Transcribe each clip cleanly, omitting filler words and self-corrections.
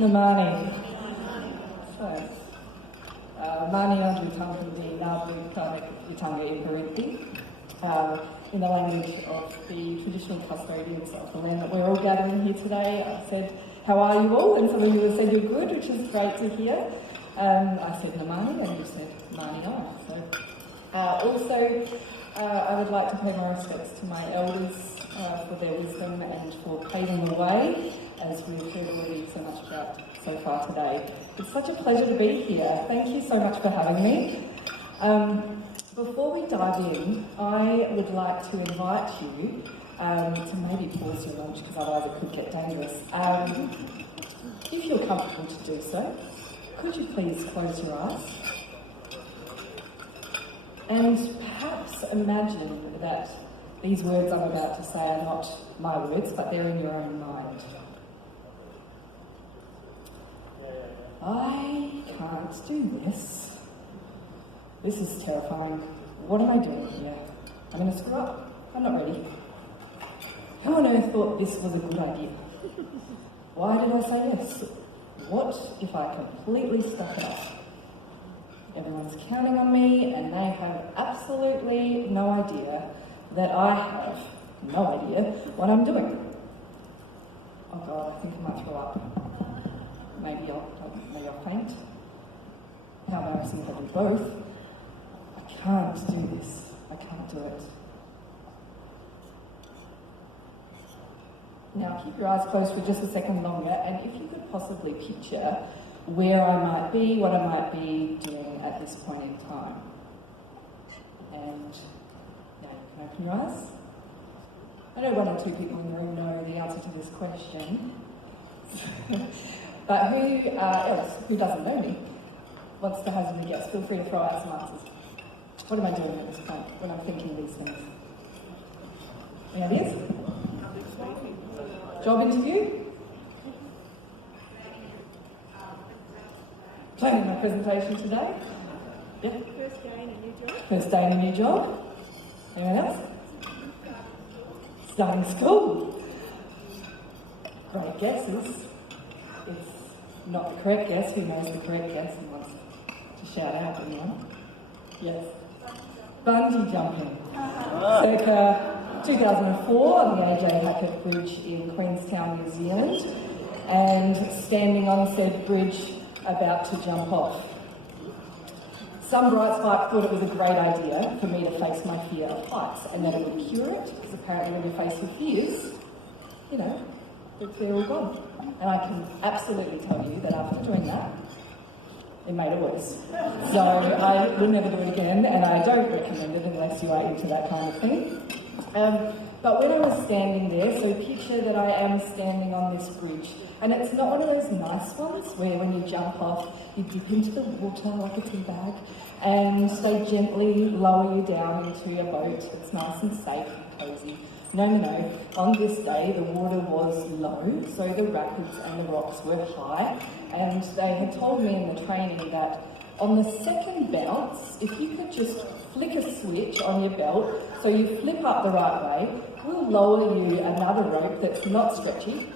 Namani. So, Mani Andrew Tampindi Nabu Tamek Itanga Imperinti. In the language of the traditional custodians of the land that we're all gathering here today, I said, how are you all? And some of you have said you're good, which is great to hear. I said Namani, and you said Mani Nai. So, I would like to pay my respects to my elders for their wisdom and for paving the way, as we've heard already so much about so far today. It's such a pleasure to be here. Thank you so much for having me. Before we dive in, I would like to invite you to maybe pause your lunch, because otherwise it could get dangerous. If you're comfortable to do so, could you please close your eyes? And perhaps imagine that these words I'm about to say are not my words, but they're in your own mind. I can't do this. This is terrifying. What am I doing here? I'm going to screw up. I'm not ready. Who on earth thought this was a good idea? Why did I say this? What if I completely stuff it up? Everyone's counting on me, and they have absolutely no idea that I have no idea what I'm doing. Oh God, I think I might throw up. Maybe I'll faint. How embarrassing if I do both. I can't do this. I can't do it. Now keep your eyes closed for just a second longer, and if you could possibly picture where I might be, what I might be doing at this point in time. And now you can open your eyes. I know one or two people in the room know the answer to this question. But who else, who doesn't know me, wants to hazard a guess? Feel free to throw out some answers. What am I doing at this point when I'm thinking these things? Any ideas? Job interview? Planning my presentation today. Yeah. First day in a new job. First day in a new job. Anyone else? Starting school. Great guesses. It's not the correct guess. Who knows the correct guess and wants to shout out? Anyone? Yes. Bungee jumping. Circa 2004 on the AJ Hackett Bridge in Queenstown, New Zealand, and standing on said bridge about to jump off. Some bright spark thought it was a great idea for me to face my fear of heights and that it would cure it, because apparently when you're faced with fears, you know, they're all gone. And I can absolutely tell you that after doing that, it made it worse. So I will never do it again, and I don't recommend it unless you are into that kind of thing. But when I was standing there, so picture that I am standing on this bridge, and it's not one of those nice ones where when you jump off, you dip into the water like a tea bag, and they gently lower you down into a boat. It's nice and safe and cosy. No. On this day, the water was low, so the rapids and the rocks were high, and they had told me in the training that on the second bounce, if you could just flick a switch on your belt so you flip up the right way, we'll lower you another rope that's not stretchy,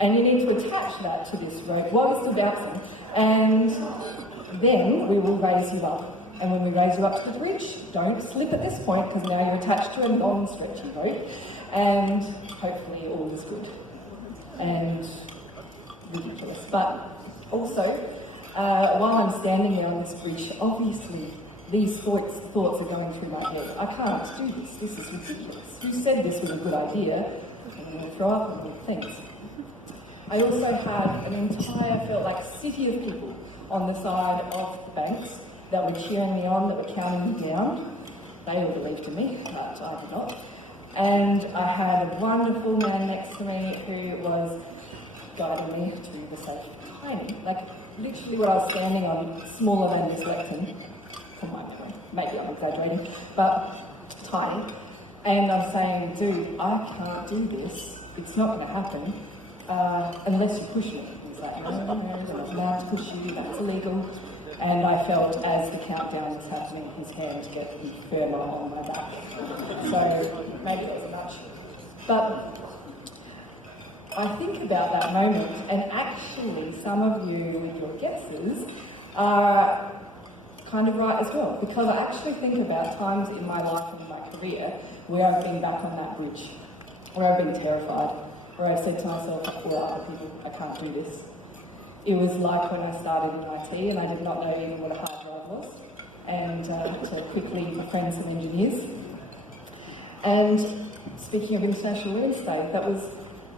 and you need to attach that to this rope while you're still bouncing, and then we will raise you up. And when we raise you up to the bridge, don't slip at this point, because now you're attached to a non-stretchy rope, and hopefully all is good and ridiculous. But also, while I'm standing there on this bridge, obviously these thoughts are going through my head. I can't do this. This is ridiculous. Who said this was a good idea? I'm going to throw up and good things. I also had an entire, felt like, city of people on the side of the banks that were cheering me on, that were counting me down. They all believed in me, but I did not. And I had a wonderful man next to me who was guiding me to the safe. Tiny, like literally what I was standing on, smaller than this lectern, from my point. Maybe I'm exaggerating, but tiny. And I'm saying, dude, I can't do this. It's not going to happen unless you push me. He's like, no, I'm not allowed to push you, that's illegal. And I felt, as the countdown was happening, his hand get firmer on my back. So maybe it wasn't much. But I think about that moment, and actually some of you with your guesses are kind of right as well, because I actually think about times in my life and my career where I've been back on that bridge, where I've been terrified, where I've said to myself, or other people, I can't do this. It was like when I started in IT and I did not know even what a hard drive was, and to quickly befriend some engineers. And speaking of international real estate, that was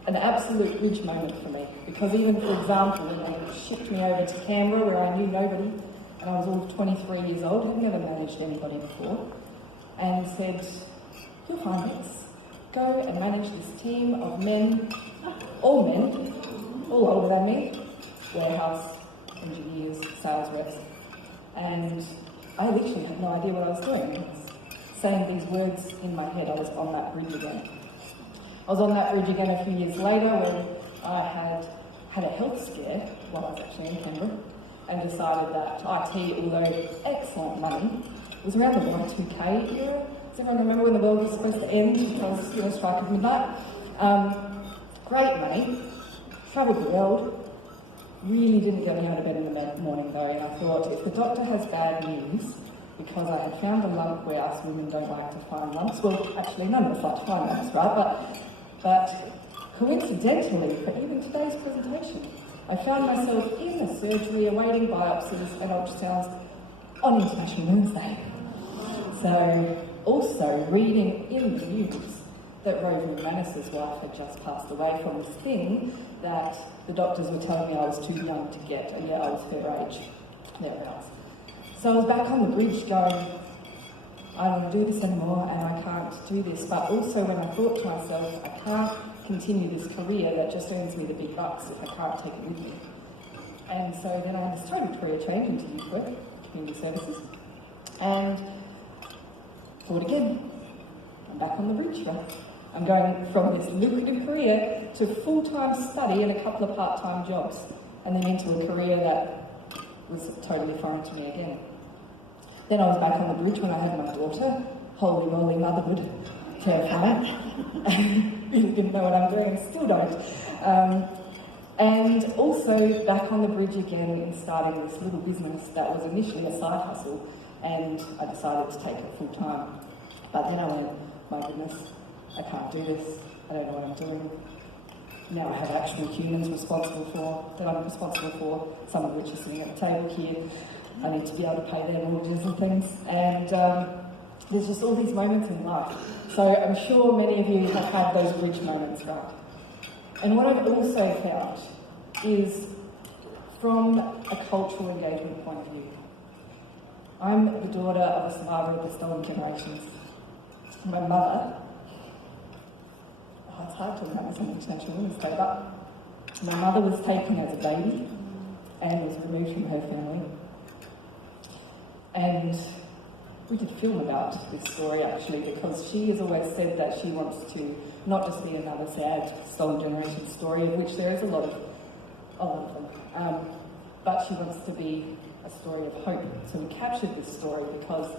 an absolute bridge moment for me, because even, for example, when they shipped me over to Canberra where I knew nobody, and I was all 23 years old, I'd never managed anybody before, and said, you'll find this. Go and manage this team of men, all older than me, warehouse, engineers, sales reps. And I literally had no idea what I was doing. I was saying these words in my head. I was on that bridge again. I was on that bridge again a few years later when I had a health scare while I was actually in Canberra, and decided that IT, although excellent money, was around the Y2K era. Does everyone remember when the world was supposed to end because, strike of midnight? Great money, travelled the world, really didn't get me out of bed in the morning though, and I thought, if the doctor has bad news, because I had found a lump where us women don't like to find lumps, well, actually none of us like to find lumps, right? But coincidentally, for even today's presentation, I found myself in a surgery awaiting biopsies and ultrasounds on International Women's Day. So, also reading in the news that Rose McManus's wife had just passed away from this thing that the doctors were telling me I was too young to get, and yet I was her age, thereabouts. So I was back on the bridge going, I don't want to do this anymore and I can't do this. But also when I thought to myself, I can't continue this career that just earns me the big bucks if I can't take it with me. And so then I had this total career change into youth work, community services, and thought again, I'm back on the bridge, right? I'm going from this lucrative career to full-time study and a couple of part-time jobs, and then into a career that was totally foreign to me again. Then I was back on the bridge when I had my daughter. Holy moly, motherhood, terrifying. Really didn't know what I'm doing and still don't. And also back on the bridge again in starting this little business that was initially a side hustle, and I decided to take it full time. But then I went, my goodness, I can't do this. I don't know what I'm doing. Now I have actual humans that I'm responsible for, some of which are sitting at the table here. I need to be able to pay their mortgages and things. And there's just all these moments in life. So I'm sure many of you have had those bridge moments, right? And what I've also found is from a cultural engagement point of view. I'm the daughter of a survivor of the stolen generations. My mother, it's hard to remember some International Women's Day, but my mother was taken as a baby and was removed from her family. And we did film about this story actually, because she has always said that she wants to not just be another sad stolen generation story, of which there is a lot of them, but she wants to be a story of hope. So we captured this story because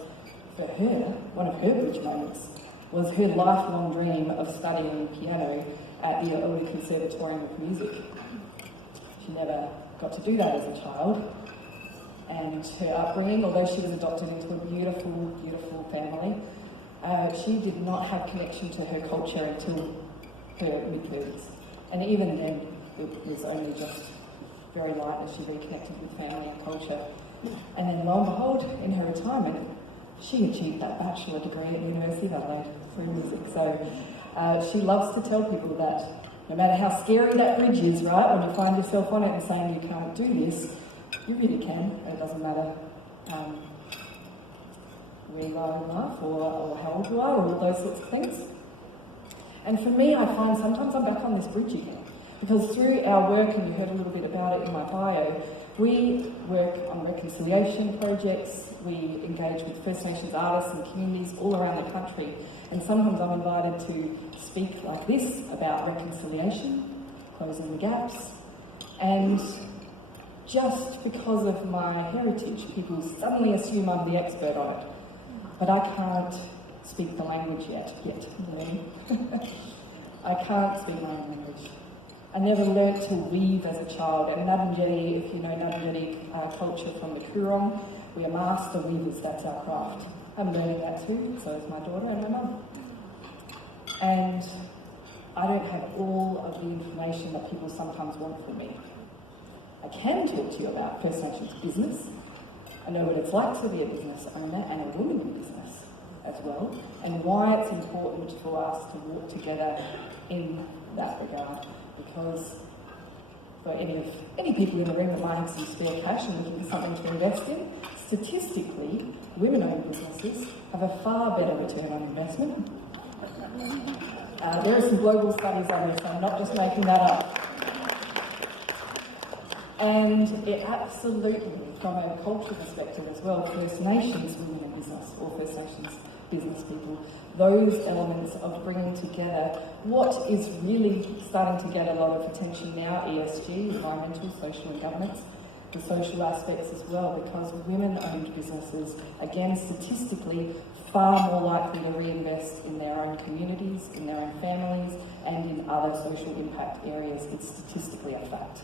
for her, one of her bridge moments was her lifelong dream of studying piano at the early Conservatorium of Music. She never got to do that as a child. And her upbringing, although she was adopted into a beautiful, beautiful family, she did not have connection to her culture until her mid-30s. And even then, it was only just very light as she reconnected with family and culture. And then lo and behold, in her retirement, she achieved that bachelor degree at the University of Adelaide through music. So she loves to tell people that no matter how scary that bridge is, right, when you find yourself on it and saying you can't do this, you really can, and it doesn't matter where you are in life or how old you are or all those sorts of things. And for me, I find sometimes I'm back on this bridge again, because through our work, and you heard a little bit about it in my bio, we work on reconciliation projects, we engage with First Nations artists and communities all around the country, and sometimes I'm invited to speak like this about reconciliation, closing the gaps, and just because of my heritage, people suddenly assume I'm the expert on it. But I can't speak the language yet. I can't speak my own language. I never learnt to weave as a child. And Ngarrindjeri, if you know Ngarrindjeri culture from the Peramangk, we are master weavers, that's our craft. I'm learning that too, so is my daughter and my mum. And I don't have all of the information that people sometimes want from me. I can talk to you about First Nations business. I know what it's like to be a business owner and a woman in business as well, and why it's important for us to work together in that regard. Because for any people in the room that might have some spare cash and looking for something to invest in, statistically, women-owned businesses have a far better return on investment. There are some global studies on this, I'm not just making that up. And it absolutely, from a cultural perspective as well, First Nations women in business, or First Nations business people, those elements of bringing together what is really starting to get a lot of attention now, ESG, environmental, social and governance, the social aspects as well, because women-owned businesses, again, statistically, far more likely to reinvest in their own communities, in their own families, and in other social impact areas. It's statistically a fact.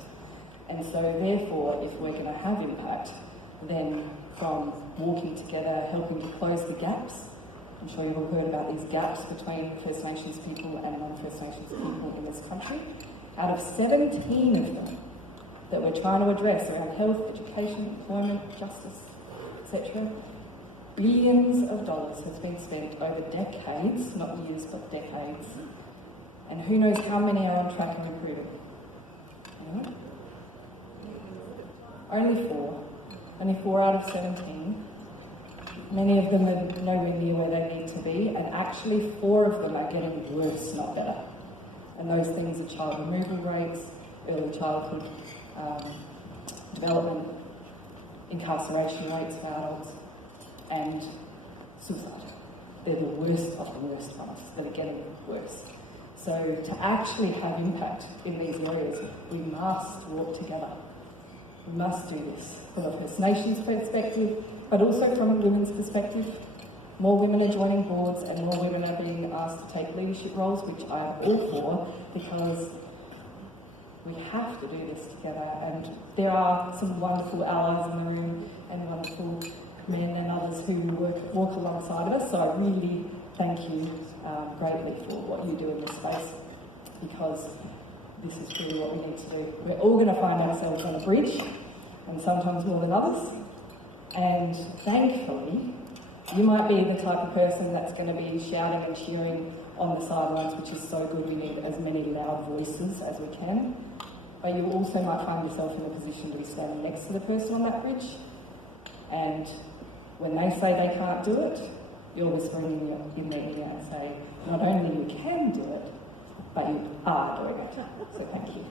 And so therefore, if we're going to have impact, then from working together, helping to close the gaps, I'm sure you've all heard about these gaps between First Nations people and non-First Nations people in this country. Out of 17 of them that we're trying to address around health, education, employment, justice, etc., billions of dollars has been spent over decades, not years, but decades. And who knows how many are on track and improving? Anyone? Only four out of 17. Many of them are nowhere near where they need to be, and actually 4 of them are getting worse, not better. And those things are child removal rates, early childhood development, incarceration rates for adults, and suicide. They're the worst of the worst ones that are getting worse. So to actually have impact in these areas, we must work together. We must do this from a First Nations perspective, but also from a women's perspective. More women are joining boards and more women are being asked to take leadership roles, which I am all for, because we have to do this together. And there are some wonderful allies in the room and wonderful men and others who walk alongside of us. So I really thank you greatly for what you do in this space, because this is really what we need to do. We're all going to find ourselves on a bridge, and sometimes more than others. And thankfully, you might be the type of person that's going to be shouting and cheering on the sidelines, which is so good. We need as many loud voices as we can. But you also might find yourself in a position to be standing next to the person on that bridge. And when they say they can't do it, you're whispering in their ear and say, not only you can do it, but you are doing it. So thank you.